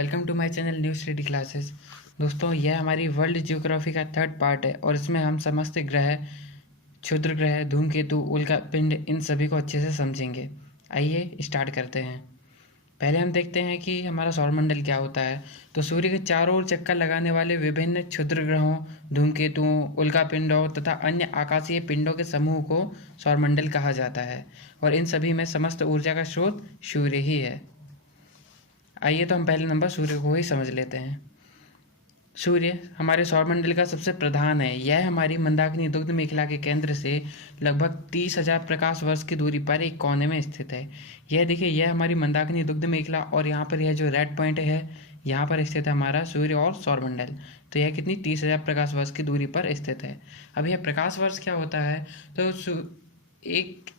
Welcome to my channel new study classes. दोस्तों, यह हमारी वर्ल्ड जियोग्राफी का थर्ड पार्ट है और इसमें हम समस्त ग्रह, क्षुद्र ग्रह, धूमकेतु, उल्का पिंड, इन सभी को अच्छे से समझेंगे। आइए स्टार्ट करते हैं। पहले हम देखते हैं कि हमारा सौरमंडल क्या होता है। तो सूर्य के चारों ओर चक्कर लगाने वाले विभिन्न क्षुद्र ग्रहों, धूमकेतुओं, उल्का पिंडों तथा अन्य आकाशीय पिंडों के समूह को सौरमंडल कहा जाता है और इन सभी में समस्त ऊर्जा का स्रोत सूर्य ही है। आइए तो हम पहले नंबर सूर्य को ही समझ लेते हैं। सूर्य हमारे सौरमंडल का सबसे प्रधान है। यह हमारी मंदाकिनी दुग्ध मेखला के केंद्र से लगभग 30,000 प्रकाश वर्ष की दूरी पर एक कोने में स्थित है। यह देखिए, यह हमारी मंदाकिनी दुग्ध मेखला और यहाँ पर यह जो रेड पॉइंट है, यहाँ पर स्थित है हमारा सूर्य और सौरमंडल। तो यह कितनी 30,000 प्रकाश वर्ष की दूरी पर स्थित है। अब यह प्रकाश वर्ष क्या होता है? तो एक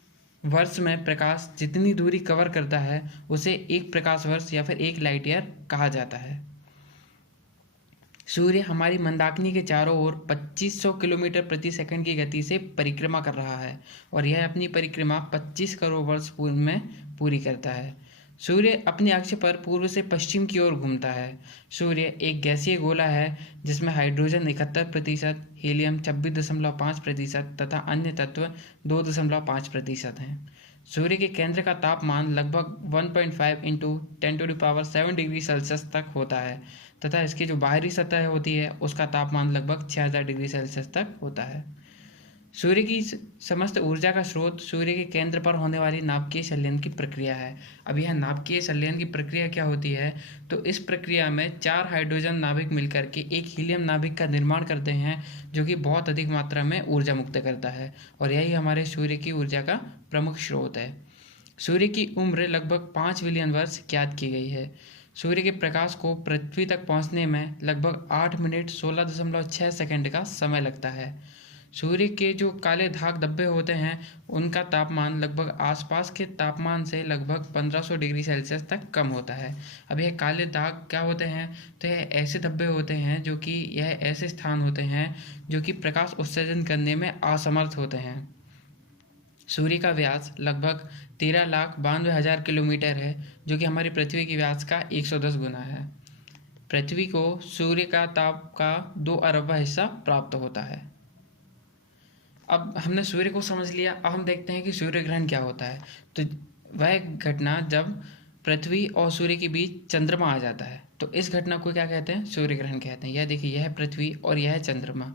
वर्ष में प्रकाश जितनी दूरी कवर करता है उसे एक प्रकाश वर्ष या फिर एक लाइट ईयर कहा जाता है। सूर्य हमारी मंदाकिनी के चारों ओर 2500 किलोमीटर प्रति सेकंड की गति से परिक्रमा कर रहा है और यह अपनी परिक्रमा 25 करोड़ वर्ष पूर्व में पूरी करता है। सूर्य अपने अक्ष पर पूर्व से पश्चिम की ओर घूमता है। सूर्य एक गैसीय गोला है जिसमें हाइड्रोजन 71%, हीलियम 26.5% तथा अन्य तत्व 2.5% हैं। सूर्य के केंद्र का तापमान लगभग 1.5 इंटू 10⁷ डिग्री सेल्सियस तक होता है तथा इसकी जो बाहरी सतह होती है उसका तापमान लगभग 6000 डिग्री सेल्सियस तक होता है। सूर्य की समस्त ऊर्जा का स्रोत सूर्य के केंद्र पर होने वाली नाभिकीय संलयन की प्रक्रिया है। अब यह नाभिकीय संलयन की प्रक्रिया क्या होती है? तो इस प्रक्रिया में 4 हाइड्रोजन नाभिक मिलकर के एक हीलियम नाभिक का निर्माण करते हैं जो कि बहुत अधिक मात्रा में ऊर्जा मुक्त करता है और यही हमारे सूर्य की ऊर्जा का प्रमुख स्रोत है। सूर्य की उम्र लगभग 5 बिलियन वर्ष ज्ञात की गई है। सूर्य के प्रकाश को पृथ्वी तक पहुंचने में लगभग 8 मिनट 16.6 सेकंड का समय लगता है। सूर्य के जो काले धाक धब्बे होते हैं उनका तापमान लगभग आसपास के तापमान से लगभग 1500 डिग्री सेल्सियस तक कम होता है। अब यह काले दाग क्या होते हैं? तो यह ऐसे धब्बे होते हैं जो कि यह ऐसे स्थान होते हैं जो कि प्रकाश उत्सर्जन करने में असमर्थ होते हैं। सूर्य का व्यास लगभग 13,92,000 किलोमीटर है जो कि हमारी पृथ्वी की व्यास का 110 गुना है। पृथ्वी को सूर्य का ताप का 2 अरबवां हिस्सा प्राप्त होता है। अब हमने सूर्य को समझ लिया। अब हम देखते हैं कि सूर्य ग्रहण क्या होता है। तो वह घटना जब पृथ्वी और सूर्य के बीच चंद्रमा आ जाता है तो इस घटना को क्या कहते हैं? सूर्य ग्रहण कहते हैं। यह देखिए, यह है पृथ्वी और यह है चंद्रमा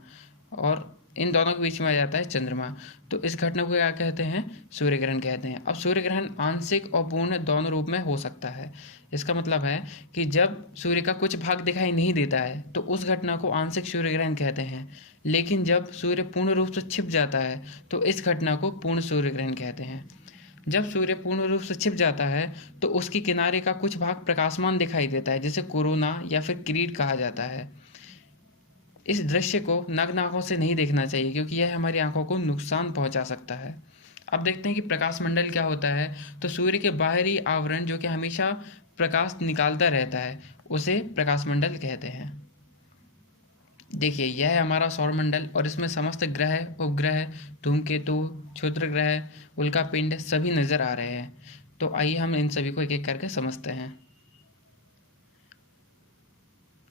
और इन दोनों के बीच में आ जाता है चंद्रमा। तो इस घटना को क्या कहते हैं? सूर्य ग्रहण कहते हैं। अब सूर्य ग्रहण आंशिक और पूर्ण दोनों रूप में हो सकता है। इसका मतलब है कि जब सूर्य का कुछ भाग दिखाई नहीं देता है तो उस घटना को आंशिक सूर्य ग्रहण कहते हैं, लेकिन जब सूर्य पूर्ण रूप से छिप जाता है तो इस घटना को पूर्ण सूर्य ग्रहण कहते हैं। जब सूर्य पूर्ण रूप से छिप जाता है तो उसकी किनारे का कुछ भाग प्रकाशमान दिखाई देता है जिसे कोरोना या फिर किरीट कहा जाता है। इस दृश्य को नग्न आंखों से नहीं देखना चाहिए क्योंकि यह हमारी आंखों को नुकसान पहुंचा सकता है। अब देखते हैं कि प्रकाश मंडल क्या होता है। तो सूर्य के बाहरी आवरण जो कि हमेशा प्रकाश निकालता रहता है उसे प्रकाश मंडल कहते हैं। देखिए, यह है हमारा सौरमंडल और इसमें समस्त ग्रह, उपग्रह, धूमकेतु, क्षुद्र ग्रह, उल्का पिंड सभी नजर आ रहे हैं। तो आइए हम इन सभी को एक एक करके समझते हैं।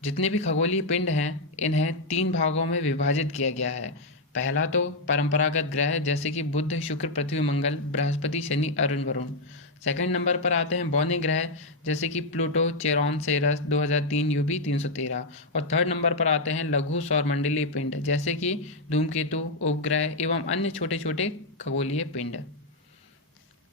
जितने भी खगोलीय पिंड हैं इन्हें 3 भागों में विभाजित किया गया है। पहला तो परंपरागत ग्रह जैसे कि बुध, शुक्र, पृथ्वी, मंगल, बृहस्पति, शनि, अरुण, वरुण। सेकंड नंबर पर आते हैं बौने ग्रह जैसे कि प्लूटो, चेरॉन, सेरस, 2003 यूबी 313। और थर्ड नंबर पर आते हैं लघु सौरमंडलीय पिंड जैसे कि धूमकेतु, उपग्रह एवं अन्य छोटे छोटे खगोलीय पिंड।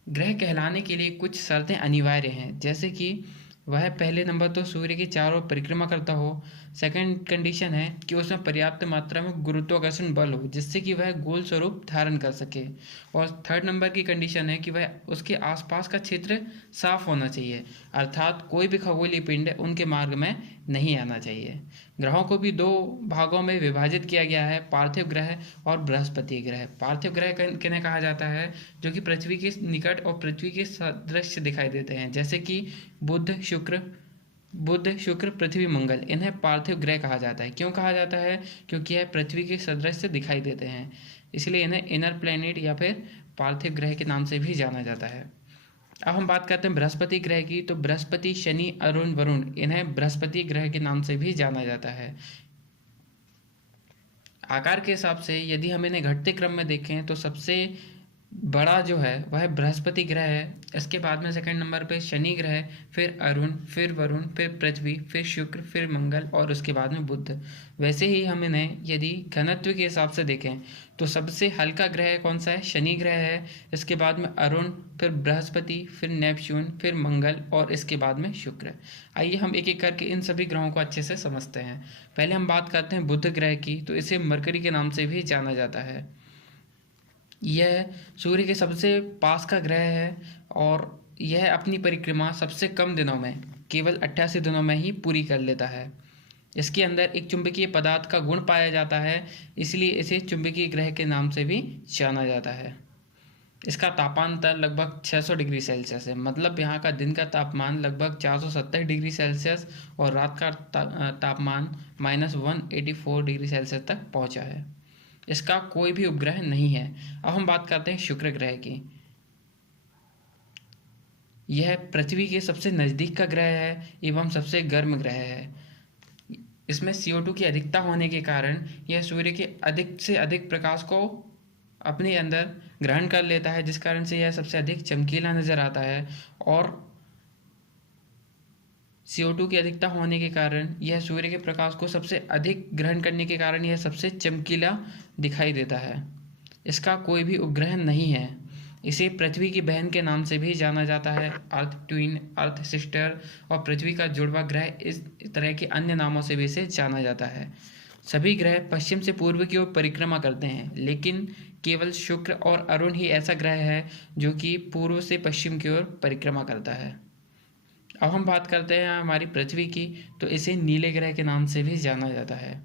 ग्रह कहलाने के लिए कुछ शर्तें अनिवार्य हैं, जैसे कि वह पहले नंबर तो सूर्य के चारों ओर परिक्रमा करता हो। सेकंड कंडीशन है कि उसमें पर्याप्त मात्रा में गुरुत्वाकर्षण बल हो जिससे कि वह गोल स्वरूप धारण कर सके। और थर्ड नंबर की कंडीशन है कि वह उसके आसपास का क्षेत्र साफ होना चाहिए, अर्थात कोई भी खगोलीय पिंड उनके मार्ग में नहीं आना चाहिए। ग्रहों को भी 2 भागों में विभाजित किया गया है, पार्थिव ग्रह और बृहस्पति ग्रह। पार्थिव ग्रह किन्हें कहा जाता है? जो कि पृथ्वी के निकट और पृथ्वी के सदृश दिखाई देते हैं, जैसे कि बुध, शुक्र, पृथ्वी, मंगल। इन्हें पार्थिव ग्रह कहा जाता है। क्यों कहा जाता है? क्योंकि यह पृथ्वी के सदृश से दिखाई देते हैं, इसलिए इन्हें इनर प्लैनेट या फिर पार्थिव ग्रह के नाम से भी जाना जाता है। अब हम बात करते हैं बृहस्पति ग्रह की। तो बृहस्पति, शनि, अरुण, वरुण, इन्हें बृहस्पति ग्रह के नाम से भी जाना जाता है। आकार के हिसाब से यदि हम इन्हें घटते क्रम में देखें तो सबसे बड़ा जो है वह बृहस्पति ग्रह है। इसके बाद में सेकंड नंबर पे शनि ग्रह, फिर अरुण, फिर वरुण, फिर पृथ्वी, फिर शुक्र, फिर मंगल और उसके बाद में बुध। वैसे ही हम इन्हें यदि घनत्व के हिसाब से देखें तो सबसे हल्का ग्रह कौन सा है? शनि ग्रह है। इसके बाद में अरुण, फिर बृहस्पति, फिर नेपच्यून, फिर मंगल और इसके बाद में शुक्र। आइए हम एक एक करके इन सभी ग्रहों को अच्छे से समझते हैं। पहले हम बात करते हैं बुध ग्रह की। तो इसे मरकरी के नाम से भी जाना जाता है। यह सूर्य के सबसे पास का ग्रह है और यह अपनी परिक्रमा सबसे कम दिनों में, केवल 88 दिनों में ही पूरी कर लेता है। इसके अंदर एक चुंबकीय पदार्थ का गुण पाया जाता है, इसलिए इसे चुंबकीय ग्रह के नाम से भी जाना जाता है। इसका तापांतर लगभग 600 डिग्री सेल्सियस है। मतलब यहाँ का दिन का तापमान लगभग 470 डिग्री सेल्सियस और रात का तापमान -184 डिग्री सेल्सियस तक पहुँचा है। इसका कोई भी उपग्रह नहीं है। अब हम बात करते हैं शुक्र ग्रह की। यह पृथ्वी के सबसे नज़दीक का ग्रह है एवं सबसे गर्म ग्रह है। इसमें CO2 की अधिकता होने के कारण यह सूर्य के अधिक से अधिक प्रकाश को अपने अंदर ग्रहण कर लेता है, जिस कारण से यह सबसे अधिक चमकीला नज़र आता है। और CO2 की अधिकता होने के कारण यह सूर्य के प्रकाश को सबसे अधिक ग्रहण करने के कारण यह सबसे चमकीला दिखाई देता है। इसका कोई भी उपग्रह नहीं है। इसे पृथ्वी की बहन के नाम से भी जाना जाता है, अर्थ ट्विन, अर्थ सिस्टर और पृथ्वी का जुड़वा ग्रह, इस तरह के अन्य नामों से भी इसे जाना जाता है। सभी ग्रह पश्चिम से पूर्व की ओर परिक्रमा करते हैं, लेकिन केवल शुक्र और अरुण ही ऐसा ग्रह है जो कि पूर्व से पश्चिम की ओर परिक्रमा करता है। अब हम बात करते हैं हमारी पृथ्वी की। तो इसे नीले ग्रह के नाम से भी जाना जाता है।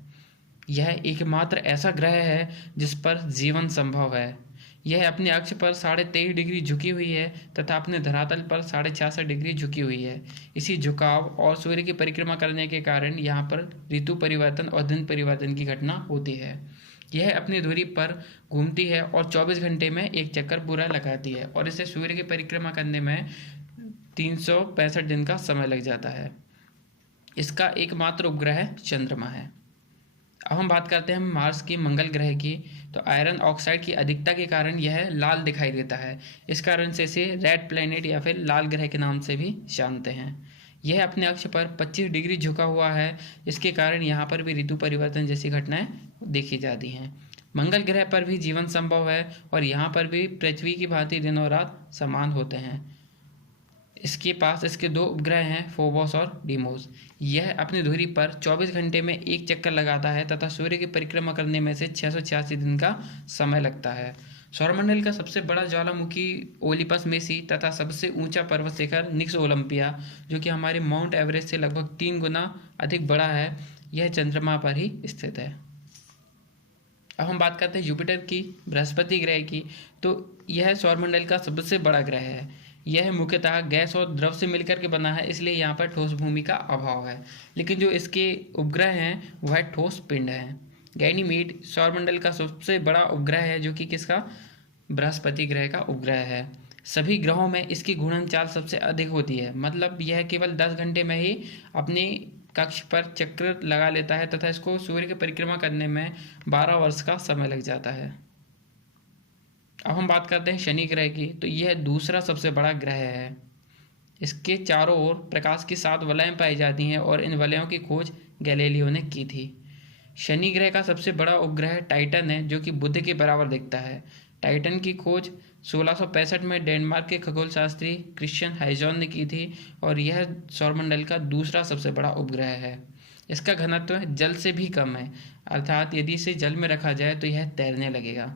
यह एकमात्र ऐसा ग्रह है जिस पर जीवन संभव है। यह अपने अक्ष पर 23.5 डिग्री झुकी हुई है तथा अपने धरातल पर 66.5 डिग्री झुकी हुई है। इसी झुकाव और सूर्य की परिक्रमा करने के कारण यहाँ पर ऋतु परिवर्तन और दिन परिवर्तन की घटना होती है। यह अपनी दूरी पर घूमती है और 24 घंटे में एक चक्कर पूरा लगाती है और इसे सूर्य की परिक्रमा करने में 365 दिन का समय लग जाता है। इसका एकमात्र उपग्रह चंद्रमा है। अब हम बात करते हैं मार्स की, मंगल ग्रह की। तो आयरन ऑक्साइड की अधिकता के कारण यह लाल दिखाई देता है। इस कारण से इसे रेड प्लैनेट या फिर लाल ग्रह के नाम से भी जानते हैं। यह अपने अक्ष पर 25 डिग्री झुका हुआ है। इसके कारण यहाँ पर भी ऋतु परिवर्तन जैसी घटनाएं देखी जाती हैं। मंगल ग्रह पर भी जीवन संभव है और यहाँ पर भी पृथ्वी की भांति दिन और रात समान होते हैं। इसके पास इसके 2 उपग्रह हैं, फोबोस और डीमोस। यह अपनी धुरी पर 24 घंटे में एक चक्कर लगाता है तथा सूर्य की परिक्रमा करने में से 686 दिन का समय लगता है। सौरमंडल का सबसे बड़ा ज्वालामुखी ओलिपस मेसी तथा सबसे ऊंचा पर्वत शिखर निक्स ओलंपिया, जो कि हमारे माउंट एवरेस्ट से लगभग 3 गुना अधिक बड़ा है, यह चंद्रमा पर ही स्थित है। अब हम बात करते हैं जुपिटर की, बृहस्पति ग्रह की। तो यह सौरमंडल का सबसे बड़ा ग्रह है। यह मुख्यतः गैस और द्रव से मिलकर के बना है, इसलिए यहाँ पर ठोस भूमि का अभाव है। लेकिन जो इसके उपग्रह हैं वह ठोस पिंड हैं। गैनीमेड सौरमंडल का सबसे बड़ा उपग्रह है, जो कि किसका? बृहस्पति ग्रह का उपग्रह है। सभी ग्रहों में इसकी घूर्णनचाल सबसे अधिक होती है। मतलब यह केवल 10 घंटे में ही अपने कक्ष पर चक्र लगा लेता है तथा इसको सूर्य की परिक्रमा करने में 12 वर्ष का समय लग जाता है। अब हम बात करते हैं शनि ग्रह की। तो यह दूसरा सबसे बड़ा ग्रह है। इसके चारों ओर प्रकाश की 7 वलयें पाई जाती हैं और इन वलयों की खोज गैलीलियो ने की थी। शनि ग्रह का सबसे बड़ा उपग्रह टाइटन है, जो कि बुध के बराबर दिखता है। टाइटन की खोज 1665 में डेनमार्क के खगोल शास्त्री क्रिश्चियन हाइजॉन ने की थी और यह सौरमंडल का दूसरा सबसे बड़ा उपग्रह है। इसका घनत्व जल से भी कम है, अर्थात यदि इसे जल में रखा जाए तो यह तैरने लगेगा।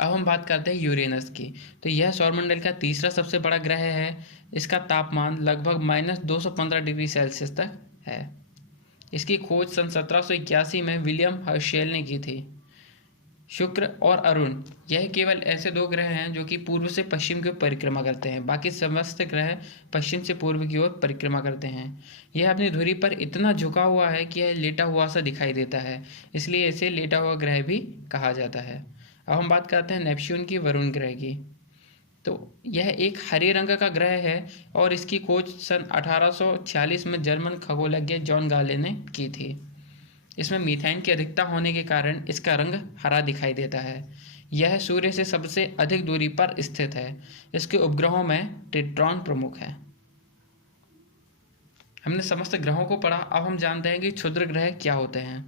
अब हम बात करते हैं यूरेनस की। तो यह सौरमंडल का तीसरा सबसे बड़ा ग्रह है। इसका तापमान लगभग -215 डिग्री सेल्सियस तक है। इसकी खोज सन 1781 में विलियम हर्शेल ने की थी। शुक्र और अरुण, यह केवल ऐसे 2 ग्रह हैं जो कि पूर्व से पश्चिम की ओर परिक्रमा करते हैं। बाकी समस्त ग्रह पश्चिम से पूर्व की ओर परिक्रमा करते हैं। यह अपनी धुरी पर इतना झुका हुआ है कि यह लेटा हुआ सा दिखाई देता है, इसलिए इसे लेटा हुआ ग्रह भी कहा जाता है। अब हम बात करते हैं नेपच्यून की, वरुण ग्रह की। तो यह एक हरे रंग का ग्रह है और इसकी खोज सन 1846 में जर्मन खगोलज्ञ जॉन गाले ने की थी। इसमें मीथेन की अधिकता होने के कारण इसका रंग हरा दिखाई देता है। यह सूर्य से सबसे अधिक दूरी पर स्थित है। इसके उपग्रहों में टिट्रॉन प्रमुख है। हमने समस्त ग्रहों को पढ़ा, अब हम जानते हैं कि क्षुद्र ग्रह क्या होते हैं।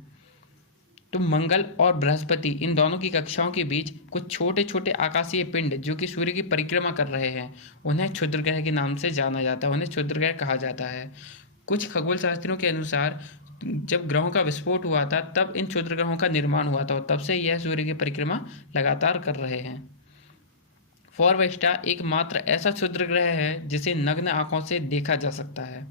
तो मंगल और बृहस्पति, इन दोनों की कक्षाओं के बीच कुछ छोटे छोटे आकाशीय पिंड जो कि सूर्य की परिक्रमा कर रहे हैं, उन्हें क्षुद्र ग्रह के नाम से जाना जाता है, उन्हें क्षुद्र ग्रह कहा जाता है। कुछ खगोल शास्त्रियों के अनुसार जब ग्रहों का विस्फोट हुआ था तब इन क्षुद्र ग्रहों का निर्माण हुआ था और तब से यह सूर्य की परिक्रमा लगातार कर रहे हैं। फॉरवेस्टा एकमात्र ऐसा क्षुद्र ग्रह है जिसे नग्न आंखों से देखा जा सकता है।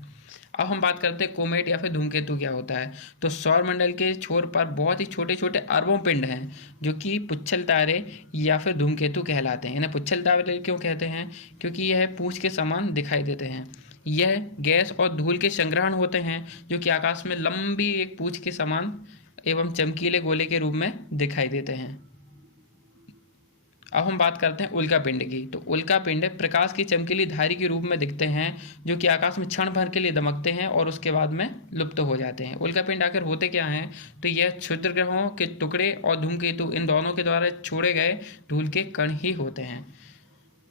अब हम बात करते हैं कोमेट या फिर धूमकेतु क्या होता है। तो सौरमंडल के छोर पर बहुत ही छोटे छोटे अरबों पिंड हैं जो कि पुच्छल तारे या फिर धूमकेतु कहलाते हैं। इन्हें पुच्छल तारे क्यों कहते हैं? क्योंकि यह पूंछ के समान दिखाई देते हैं। यह गैस और धूल के संग्रहण होते हैं जो कि आकाश में लंबी एक पूंछ के समान एवं चमकीले गोले के रूप में दिखाई देते हैं। अब हम बात करते हैं उल्का पिंड की। तो उल्का पिंड प्रकाश की चमकीली धारी के रूप में दिखते हैं जो कि आकाश में क्षण भर के लिए दमकते हैं और उसके बाद में लुप्त हो जाते हैं। उल्का पिंड आखिर होते क्या हैं? तो यह क्षुद्र ग्रहों के टुकड़े और धूमकेतु, इन दोनों के द्वारा छोड़े गए धूल के कण ही होते हैं।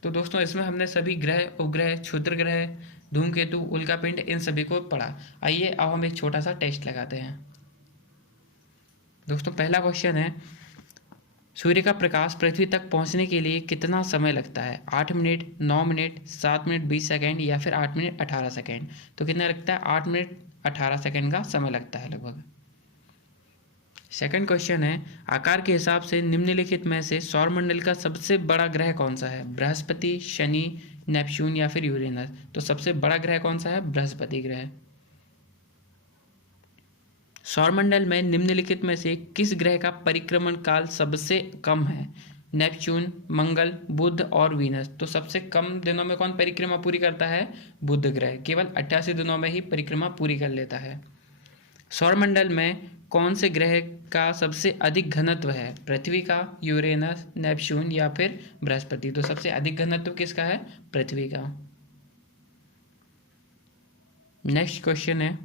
तो दोस्तों इसमें हमने सभी ग्रह, उपग्रह, क्षुद्र ग्रह, धूमकेतु, उल्का पिंड, इन सभी को पढ़ा। आइए अब हम एक छोटा सा टेस्ट लगाते हैं। दोस्तों पहला क्वेश्चन है, सूर्य का प्रकाश पृथ्वी तक पहुंचने के लिए कितना समय लगता है? 8 मिनट, 9 मिनट, 7 मिनट 20 सेकेंड या फिर 8 मिनट 18 सेकेंड? तो कितना लगता है? 8 मिनट 18 सेकेंड का समय लगता है लगभग। सेकंड क्वेश्चन है, आकार के हिसाब से निम्नलिखित में से सौरमंडल का सबसे बड़ा ग्रह कौन सा है? बृहस्पति, शनि, नेपच्यून या फिर यूरेनस? तो सबसे बड़ा ग्रह कौन सा है? बृहस्पति ग्रह। सौरमंडल में निम्नलिखित में से किस ग्रह का परिक्रमण काल सबसे कम है? नेपच्यून, मंगल, बुध और वीनस? तो सबसे कम दिनों में कौन परिक्रमा पूरी करता है? बुध ग्रह, केवल 88 दिनों में ही परिक्रमा पूरी कर लेता है। सौरमंडल में कौन से ग्रह का सबसे अधिक घनत्व है? पृथ्वी का, यूरेनस, नेपच्यून या फिर बृहस्पति? तो सबसे अधिक घनत्व किसका है? पृथ्वी का। नेक्स्ट क्वेश्चन है,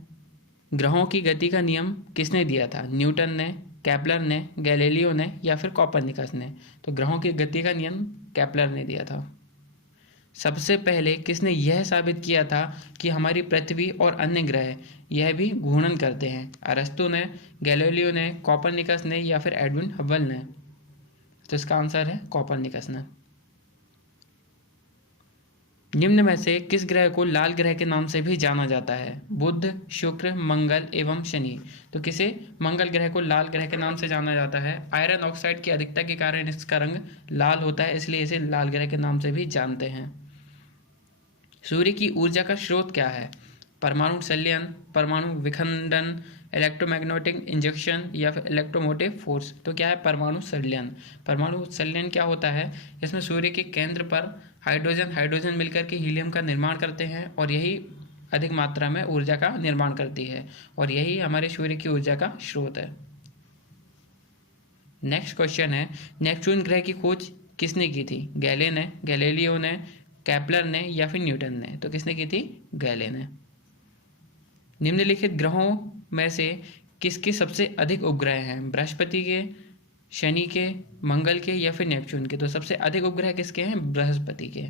ग्रहों की गति का नियम किसने दिया था? न्यूटन ने, केपलर ने, गैलीलियो ने या फिर कोपरनिकस ने? तो ग्रहों की गति का नियम केपलर ने दिया था। सबसे पहले किसने यह साबित किया था कि हमारी पृथ्वी और अन्य ग्रह यह भी घूर्णन करते हैं? अरस्तु ने, गैलीलियो ने, कोपरनिकस ने या फिर एडविन हबल ने? तो इसका आंसर है कोपरनिकस ने। निम्न में से किस ग्रह को लाल ग्रह के नाम से भी जाना जाता है? बुध, शुक्र, मंगल एवं शनि? तो किसे मंगल ग्रह को लाल ग्रह के नाम से जाना जाता है? आयरन ऑक्साइड की अधिकता के कारण इसका रंग लाल होता है, इसलिए इसे लाल ग्रह के नाम से भी जानते हैं। सूर्य की ऊर्जा का स्रोत क्या है? परमाणु संलयन, परमाणु विखंडन, इलेक्ट्रोमैग्नेटिक इंजेक्शन या फिर इलेक्ट्रोमोटिव फोर्स? तो क्या है? परमाणु संलयन। परमाणु संलयन क्या होता है? इसमें सूर्य के केंद्र पर हाइड्रोजन मिलकर के हीलियम का निर्माण करते हैं और यही अधिक मात्रा में ऊर्जा का निर्माण करती है और यही हमारे सूर्य की ऊर्जा का स्रोत है। नेक्स्ट क्वेश्चन है, नेपच्यून ग्रह की खोज किसने की थी? गैले ने, गैलीलियो ने, केपलर ने या फिर न्यूटन ने? तो किसने की थी? गैले ने। निम्नलिखित ग्रहों में से किसके सबसे अधिक उपग्रह हैं? बृहस्पति के, शनि के, मंगल के या फिर नेपच्यून के? तो सबसे अधिक उपग्रह किसके हैं? बृहस्पति के।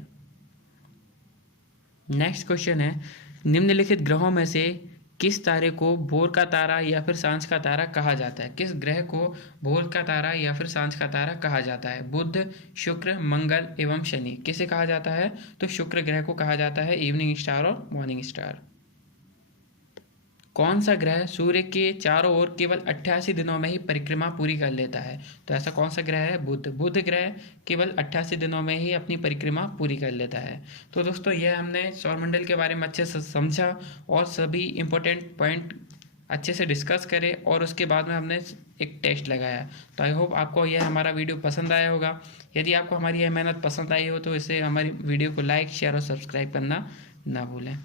नेक्स्ट क्वेश्चन है, निम्नलिखित ग्रहों में से किस तारे को भोर का तारा या फिर सांझ का तारा कहा जाता है? किस ग्रह को भोर का तारा या फिर सांझ का तारा कहा जाता है? बुध, शुक्र, मंगल एवं शनि? किसे कहा जाता है? तो शुक्र ग्रह को कहा जाता है इवनिंग स्टार और मॉर्निंग स्टार। कौन सा ग्रह सूर्य के चारों ओर केवल 88 दिनों में ही परिक्रमा पूरी कर लेता है? तो ऐसा कौन सा ग्रह है? बुध। बुध ग्रह केवल 88 दिनों में ही अपनी परिक्रमा पूरी कर लेता है। तो दोस्तों यह हमने सौरमंडल के बारे में अच्छे से समझा और सभी इंपॉर्टेंट पॉइंट अच्छे से डिस्कस करे और उसके बाद में हमने एक टेस्ट लगाया। तो आई होप आपको यह हमारा वीडियो पसंद आया होगा। यदि आपको हमारी यह मेहनत पसंद आई हो तो इसे हमारी वीडियो को लाइक, शेयर और सब्सक्राइब करना ना भूलें।